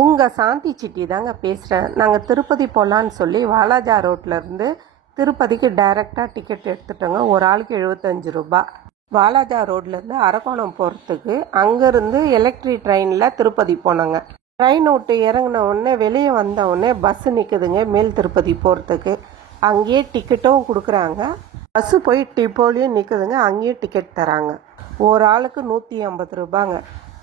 உங்கள் சாந்தி சிட்டி தாங்க பேசுகிறேன். நாங்கள் திருப்பதி போகலான்னு சொல்லி வாலாஜா ரோட்லேருந்து திருப்பதிக்கு டைரெக்டாக டிக்கெட் எடுத்துட்டோங்க. ஒரு ஆளுக்கு 75 ரூபா. வாலாஜா ரோட்லேருந்து அரக்கோணம் போகிறதுக்கு அங்கேருந்து எலக்ட்ரிக் ட்ரெயினில் திருப்பதி போனோங்க. ட்ரெயின் விட்டு இறங்கின உடனே வெளியே வந்த உடனே பஸ்ஸு நிற்குதுங்க மேல் திருப்பதி போகிறதுக்கு. அங்கேயே டிக்கெட்டும் கொடுக்குறாங்க. பஸ்ஸு போய் டிப்போலையும் நிற்குதுங்க, அங்கேயும் டிக்கெட் தராங்க. ஒரு ஆளுக்கு 150 ரூபாங்க.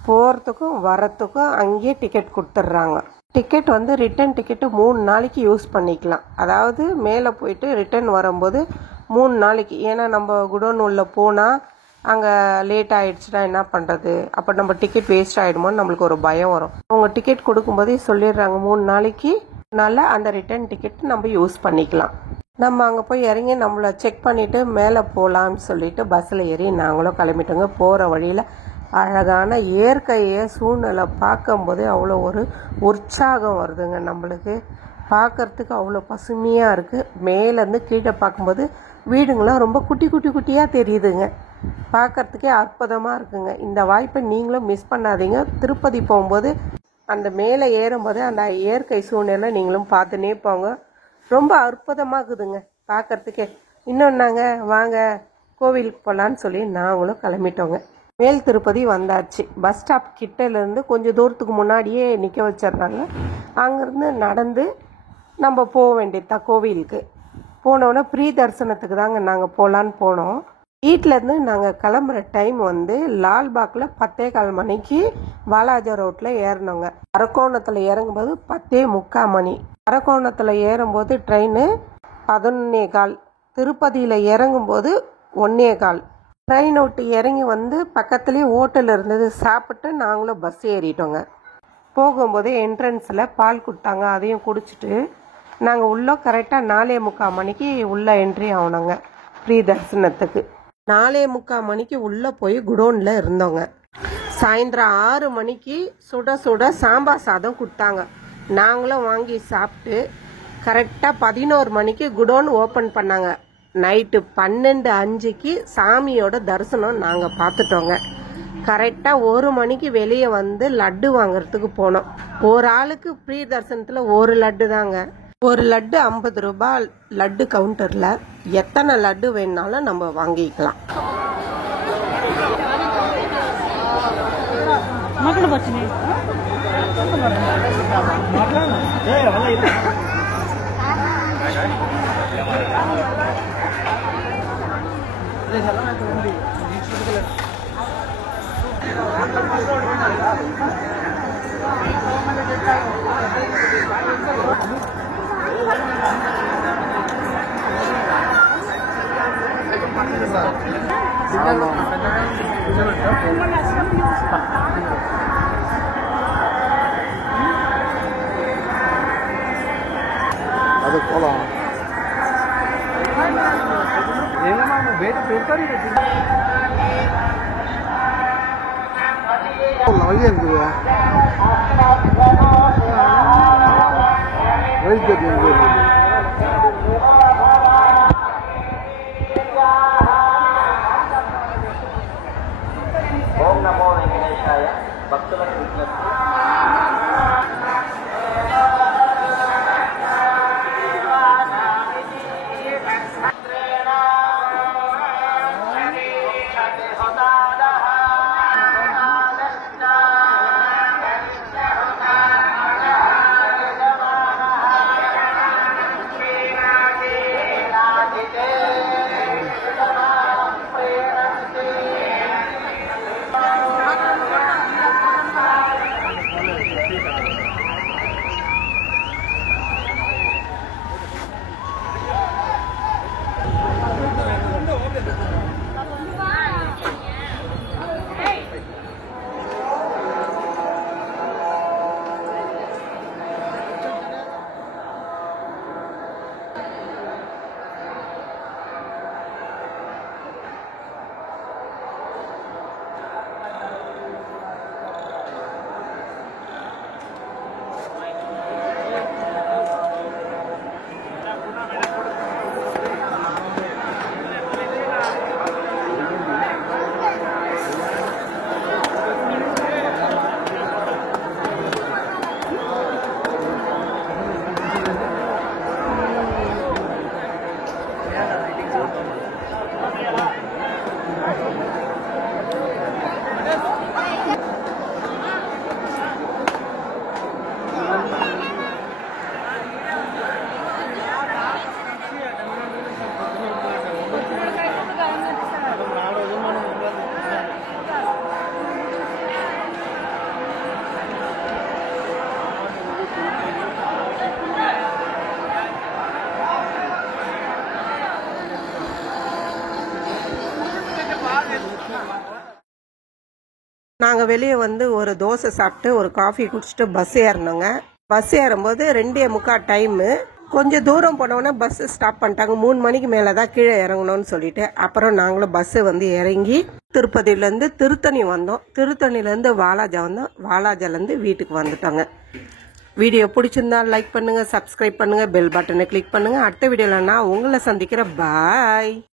போகிறதுக்கும் வரத்துக்கும் அங்கேயே டிக்கெட் கொடுத்துட்றாங்க. டிக்கெட் ரிட்டன் டிக்கெட்டு 3 நாளைக்கு யூஸ் பண்ணிக்கலாம். அதாவது மேலே போயிட்டு ரிட்டன் வரும்போது 3 நாளைக்கு. ஏன்னா நம்ம குடோன் உள்ள போனால் அங்கே லேட் ஆகிடுச்சுன்னா என்ன பண்ணுறது, அப்போ நம்ம டிக்கெட் வேஸ்ட் ஆகிடுமோன்னு நம்மளுக்கு ஒரு பயம் வரும். அவங்க டிக்கெட் கொடுக்கும்போதே சொல்லிடுறாங்க 3 நாளைக்கு அந்த ரிட்டன் டிக்கெட் நம்ம யூஸ் பண்ணிக்கலாம். நம்ம அங்கே போய் இறங்கி நம்மளை செக் பண்ணிவிட்டு மேலே போகலான்னு சொல்லிட்டு பஸ்ஸில் ஏறி நாங்களும் கிளம்பிட்டோங்க. போகிற வழியில் அழகான இயற்கையை சூழ்நிலை பார்க்கும்போதே அவ்வளோ ஒரு உற்சாகம் வருதுங்க. நம்மளுக்கு பார்க்குறதுக்கு அவ்வளோ பசுமையாக இருக்குது. மேலேருந்து கீழே பார்க்கும்போது வீடுங்களாம் ரொம்ப குட்டி குட்டி குட்டியாக தெரியுதுங்க. பார்க்குறதுக்கே அற்புதமாக இருக்குங்க. இந்த வாய்ப்பை நீங்களும் மிஸ் பண்ணாதீங்க. திருப்பதி போகும்போது அந்த மேலே ஏறும்போது அந்த இயற்கை சூழ்நிலை நீங்களும் பார்த்துனே போங்க. ரொம்ப அற்புதமாக இருக்குதுங்க பார்க்குறதுக்கே. இன்னொன்னாங்க, வாங்க கோவிலுக்கு போகலான்னு சொல்லி நாங்களும் கிளம்பிட்டோங்க. மேல் திருப்பதி வந்தாச்சு. பஸ் ஸ்டாப் கிட்டேருந்து கொஞ்சம் தூரத்துக்கு முன்னாடியே நிற்க வச்சிட்றாங்க. அங்கேருந்து நடந்து நம்ம போக வேண்டியதுதான் கோவிலுக்கு. போனோடனே ப்ரீ தரிசனத்துக்கு தாங்க நாங்கள் போகலான்னு போனோம். வீட்டிலேருந்து நாங்கள் கிளம்புற டைம் லால்பாக்கில் 10:15 மணிக்கு வாலாஜா ரோட்டில் ஏறினோங்க. அரக்கோணத்தில் இறங்கும்போது 10:45 மணி. அரக்கோணத்தில் ஏறும்போது ட்ரெயின் 11:15. திருப்பதியில் இறங்கும்போது 1:15. ட்ரெயின் விட்டு இறங்கி பக்கத்துலேயே ஹோட்டல் இருந்தது. சாப்பிட்டு நாங்களும் பஸ் ஏறிட்டோங்க. போகும்போதே என்ட்ரன்ஸில் பால் கொடுத்தாங்க. அதையும் குடிச்சிட்டு நாங்கள் உள்ளே கரெக்டாக 4:45 மணிக்கு உள்ளே என்ட்ரி ஆகணுங்க ப்ரீ தரிசனத்துக்கு. 4:45 மணிக்கு உள்ளே போய் குடோனில் இருந்தோங்க. சாயந்தரம் 6 மணிக்கு சுட சுட சாம்பார் சாதம் கொடுத்தாங்க. நாங்களும் வாங்கி சாப்பிட்டு கரெக்டாக 11 மணிக்கு குடோன் ஓப்பன் பண்ணாங்க. நைட்டு 12:05க்கு சாமியோட தரிசனம் நாங்கள் பார்த்துட்டோங்க. கரெக்டாக 1 மணிக்கு வெளியே லட்டு வாங்கிறதுக்கு போனோம். ஒரு ஆளுக்கு ப்ரீ தரிசனத்தில் ஒரு லட்டு தாங்க. ஒரு லட்டு 50 ரூபாய். லட்டு கவுண்டரில் எத்தனை லட்டு வேணுனாலும் நம்ம வாங்கிக்கலாம். அது போலாம். வழி இருக்குதா? ரயில் கேட் ఓం నమో వెంకటేశాయ. భక్తులకు విజ్ఞప్తి, வெளியே வந்து ஒரு தோசை சாப்பிட்டு ஒரு காஃபி குடிச்சிட்டு பஸ் ஏறினோங்க. பஸ் ஏறும்போது 2:45 டைமு. கொஞ்சம் தூரம் போனோன்னே பஸ்ஸு ஸ்டாப் பண்ணிட்டாங்க. 3 மணிக்கு மேலே தான் கீழே இறங்கணும்னு சொல்லிட்டு அப்புறம் நாங்களும் பஸ்ஸு வந்து இறங்கி திருப்பதியிலேருந்து திருத்தணி வந்தோம். திருத்தணிலேருந்து வாலாஜா வந்தோம். வாலாஜாலேருந்து வீட்டுக்கு வந்துட்டோங்க. வீடியோ பிடிச்சிருந்தா லைக் பண்ணுங்கள், சப்ஸ்கிரைப் பண்ணுங்கள், பெல் பட்டனை கிளிக் பண்ணுங்கள். அடுத்த வீடியோவில் நான் உங்களை சந்திக்கிறேன். பாய்.